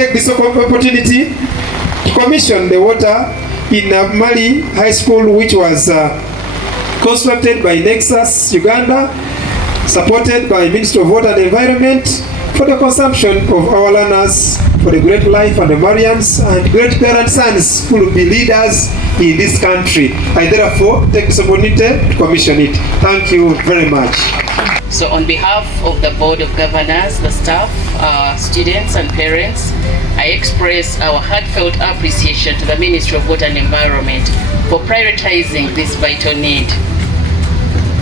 take this opportunity to commission the water in Nabumali High School, which was constructed by Nexus Uganda, supported by Ministry of Water and Environment, for the consumption of our learners, for the great life and the Marians and great grandsons who will be leaders in this country. I therefore take this opportunity to commission it. Thank you very much. So on behalf of the Board of Governors, the staff, students and parents, I express our heartfelt appreciation to the Ministry of Water and Environment for prioritizing this vital need.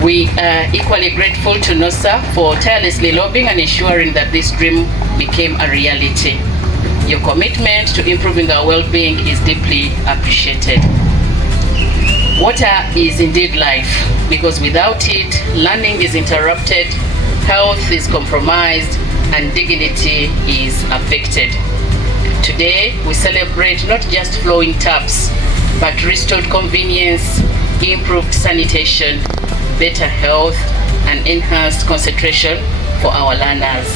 We are equally grateful to NOSA for tirelessly lobbying and ensuring that this dream became a reality. Your commitment to improving our well-being is deeply appreciated. Water is indeed life, because without it, learning is interrupted, health is compromised, and dignity is affected. Today, we celebrate not just flowing taps, but restored convenience, improved sanitation, better health, and enhanced concentration for our learners.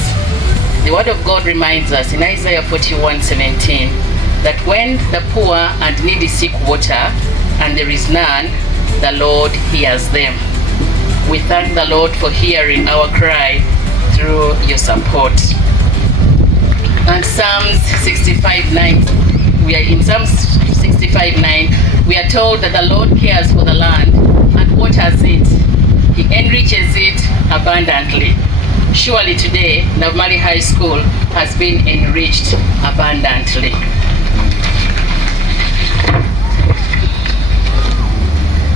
The Word of God reminds us in Isaiah 41:17 that when the poor and needy seek water, and there is none, the Lord hears them. We thank the Lord for hearing our cry through your support. And Psalms 65:9, we are in Psalms 65:9, we are told that the Lord cares for the land and waters it. He enriches it abundantly. Surely today, Nabumali High School has been enriched abundantly.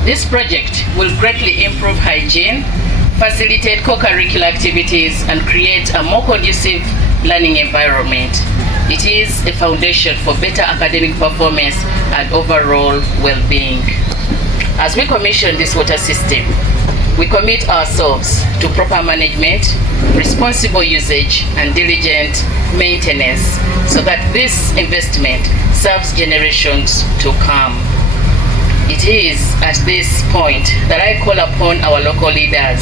This project will greatly improve hygiene, facilitate co-curricular activities, and create a more conducive learning environment. It is a foundation for better academic performance and overall well-being. As we commission this water system, we commit ourselves to proper management, responsible usage, and diligent maintenance so that this investment serves generations to come. It is at this point that I call upon our local leaders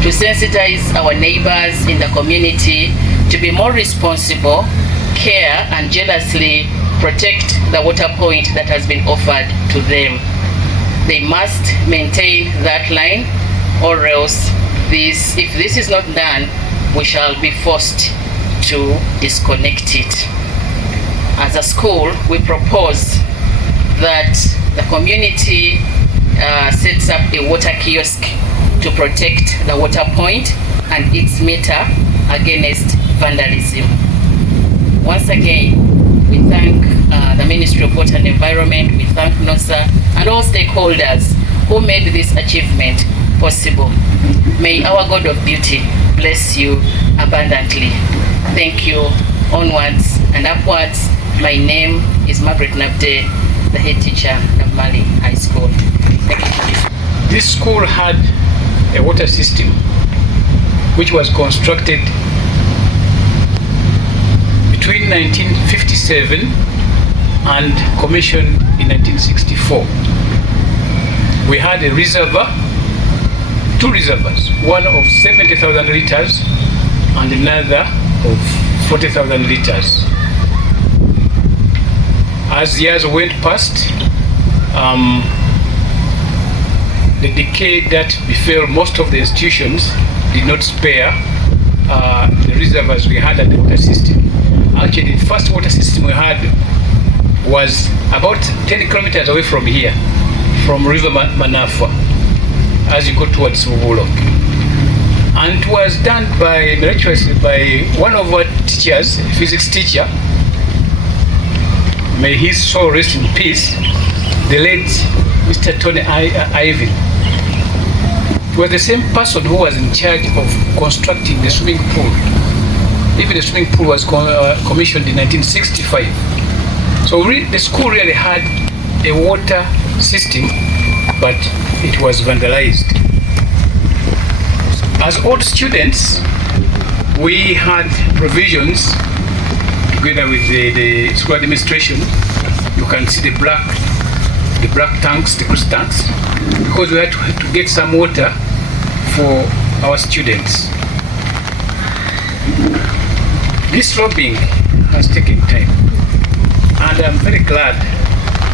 to sensitize our neighbors in the community to be more responsible, care, and jealously protect the water point that has been offered to them. They must maintain that line, or else if this is not done, we shall be forced to disconnect it. As a school, we propose that the community sets up a water kiosk to protect the water point and its meter against vandalism. Once again, we thank the Ministry of Water and Environment, we thank NOSA and all stakeholders who made this achievement possible. May our God of beauty bless you abundantly. Thank you. Onwards and upwards. My name is Margaret Nabde, the head teacher at Nabumali High School. Thank you. This school had a water system which was constructed between 1957 and commissioned in 1964. We had a reservoir, two reservoirs, one of 70,000 liters and another of 40,000 liters. As years went past, the decay that befell most of the institutions did not spare the reservoirs we had at the water system. Actually, the first water system we had was about 10 kilometers away from here, from River Manafa, as you go towards Ubulok. And it was done by one of our teachers, a physics teacher. May his soul rest in peace, the late Mr. Tony Ivan. He was the same person who was in charge of constructing the swimming pool. Even the swimming pool was commissioned in 1965. So the school really had a water system, but it was vandalized. As old students, we had provisions together with the school administration. You can see the black tanks, the cruise tanks, because we had to get some water for our students. This lobbying has taken time. I'm very glad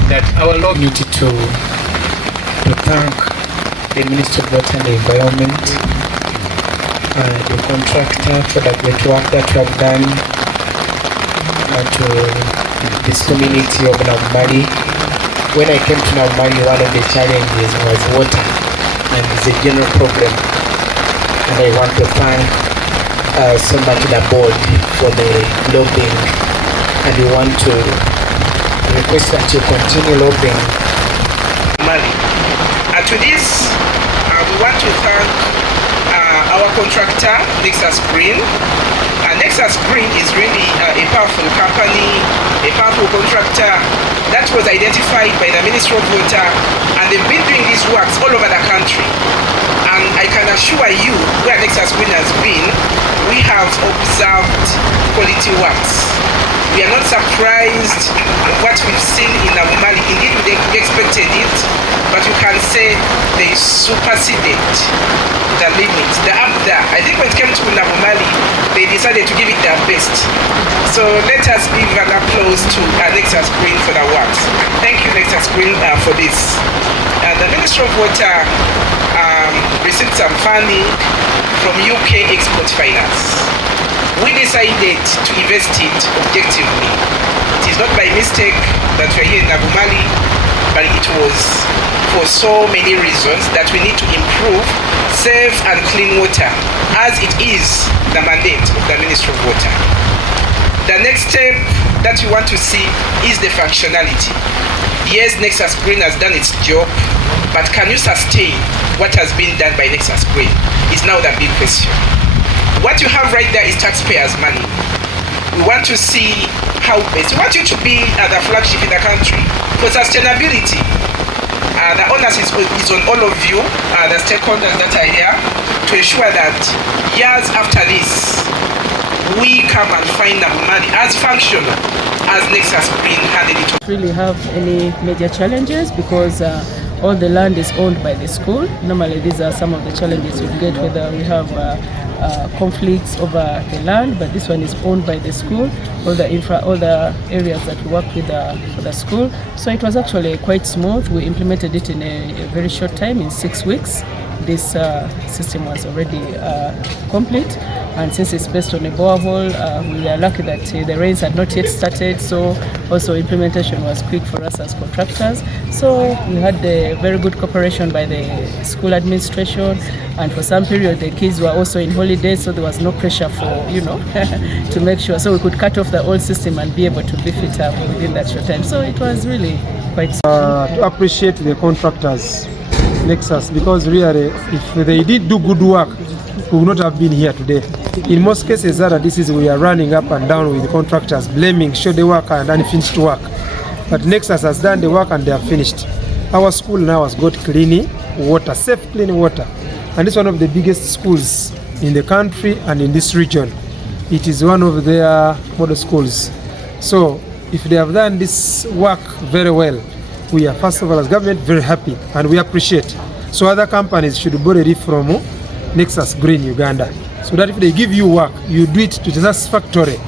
that our opportunity to thank the Ministry of Water and Environment and the contractor for the great work that you have done to this community of Nabumali. When I came to Nabumali, one of the challenges was water, and it's a general problem. And I want to thank so much the board for the lobbying, and we want to request that you continue lobbying. To this, we want to thank our contractor, Nexus Green. Nexus Green is really a powerful company, a powerful contractor that was identified by the Ministry of Water, and they've been doing these works all over the country. And I can assure you, where Nexus Green has been, we have observed quality works. We are not surprised of what we've seen in Nabumali. Indeed, we expected it, but you can say they superseded the limit. They're up there. I think when it came to Nabumali, they decided to give it their best. So let us give an applause to Nexus Green for the works. Thank you, Nexus Green, for this. The Ministry of Water received some funding from UK Export Finance. We decided to invest it objectively. It is not by mistake that we're here in Nabumali, but it was for so many reasons that we need to improve safe and clean water, as it is the mandate of the Ministry of Water. The next step that we want to see is the functionality. Yes, Nexus Green has done its job, but can you sustain what has been done by Nexus Green is now the big question. What you have right there is taxpayers' money. We want to see how best. We want you to be the flagship in the country for sustainability. The onus is on all of you, the stakeholders that are here, to ensure that years after this, we come and find Nabumali as functional as Nexus Green handed it. Really have any major challenges because all the land is owned by the school. Normally these are some of the challenges we get, whether we have conflicts over the land, but this one is owned by the school, all the areas that we work with for the school. So it was actually quite smooth. We implemented it in a very short time, in 6 weeks. This system was already complete, and since it's based on a borehole, we are lucky that the rains had not yet started, so also implementation was quick for us as contractors. So we had a very good cooperation by the school administration, and for some period the kids were also in holidays, so there was no pressure for, to make sure, so we could cut off the old system and be able to beef it up within that short time. So it was really quite to appreciate the contractors, Nexus, because really if they did do good work, we would not have been here today. In most cases, we are running up and down with the contractors, blaming show the work and unfinished work. But Nexus has done the work and they have finished. Our school now has got clean water, safe clean water, and it's one of the biggest schools in the country and in this region. It is one of their model schools. So if they have done this work very well, we are, first of all, as government, very happy and we appreciate. So other companies should borrow it from Nexus Green Uganda, so that if they give you work, you do it to the satisfactory,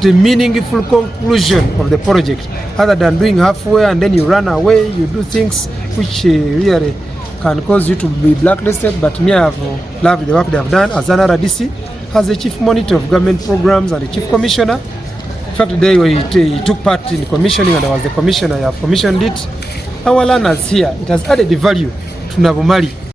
the meaningful conclusion of the project, other than doing halfway and then you run away, you do things which really can cause you to be blacklisted. But me, I have loved the work they have done as an RDC, as the Chief Monitor of Government Programs and the Chief Commissioner. In fact, today he took part in commissioning and I was the commissioner. I have commissioned it. Our learners here, it has added the value to Nabumali.